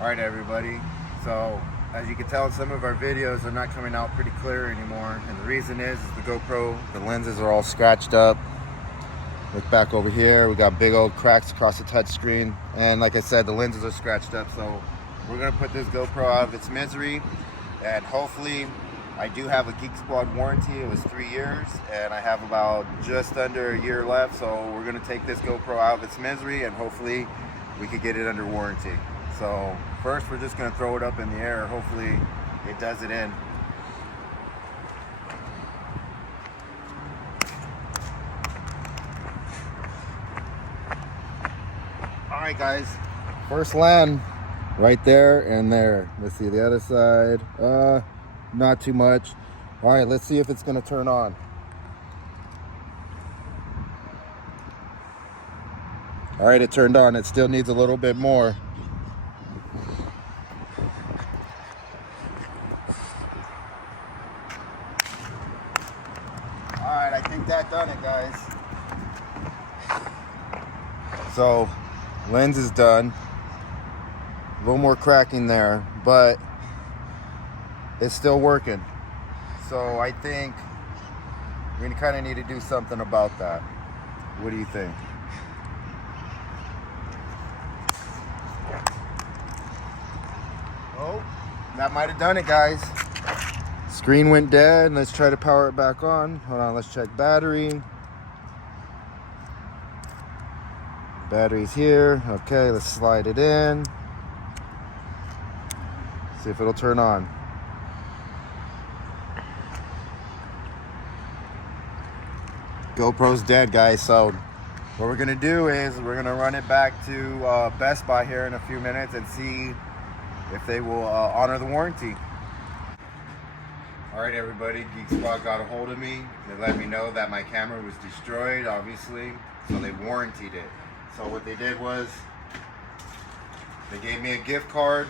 Alright everybody, so as you can tell, some of our videos are not coming out pretty clear anymore, and the reason is the GoPro, the lenses are all scratched up. Look back over here, we got big old cracks across the touch screen, and like I said, the lenses are scratched up, so we're going to put this GoPro out of its misery, and hopefully, I do have a Geek Squad warranty. It was 3 years, and I have about just under a year left, so we're going to take this GoPro out of its misery, and hopefully we could get it under warranty. So first we're just going to throw it up in the air. Hopefully it does it in. Alright guys, first land right there and there. Let's see the other side. Not too much. Alright, let's see if it's going to turn on. Alright, it turned on. It still needs a little bit more. Alright, I think that done it, guys. So, lens is done. A little more cracking there, but it's still working. So I think we kind of need to do something about that. What do you think? Oh, that might have done it, guys. Screen went dead. Let's try to power it back on. Hold on, let's check battery. Battery's here. Okay, let's slide it in. See if it'll turn on. GoPro's dead, guys. So what we're gonna do is we're gonna run it back to Best Buy here in a few minutes and see if they will honor the warranty. All right, everybody, Geek Squad got a hold of me. They let me know that my camera was destroyed, obviously, so they warrantied it. So what they did was they gave me a gift card,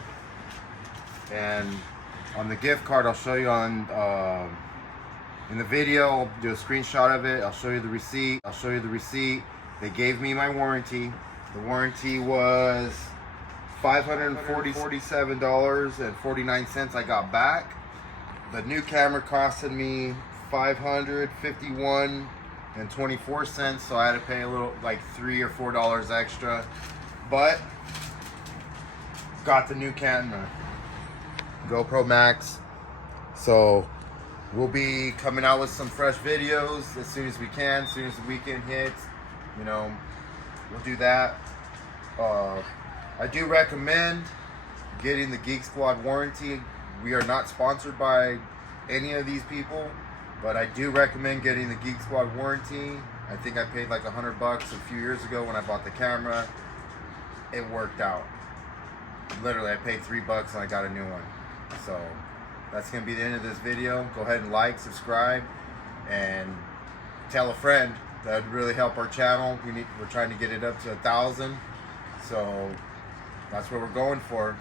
and on the gift card, I'll show you on in the video. I'll do a screenshot of it. I'll show you the receipt. They gave me my warranty. The warranty was $547.49 I got back. The new camera costed me $551.24, so I had to pay a little, like $3 or $4 extra, but got the new camera, GoPro Max. So we'll be coming out with some fresh videos as soon as we can, as soon as the weekend hits. You know, we'll do that. I do recommend getting the Geek Squad warranty. We are not sponsored by any of these people, but I do recommend getting the Geek Squad warranty. I think I paid like $100 a few years ago when I bought the camera. It worked out. Literally, I paid $3 and I got a new one. So that's going to be the end of this video. Go ahead and like, subscribe, and tell a friend. That would really help our channel. We're trying to get it up to 1,000. So that's what we're going for.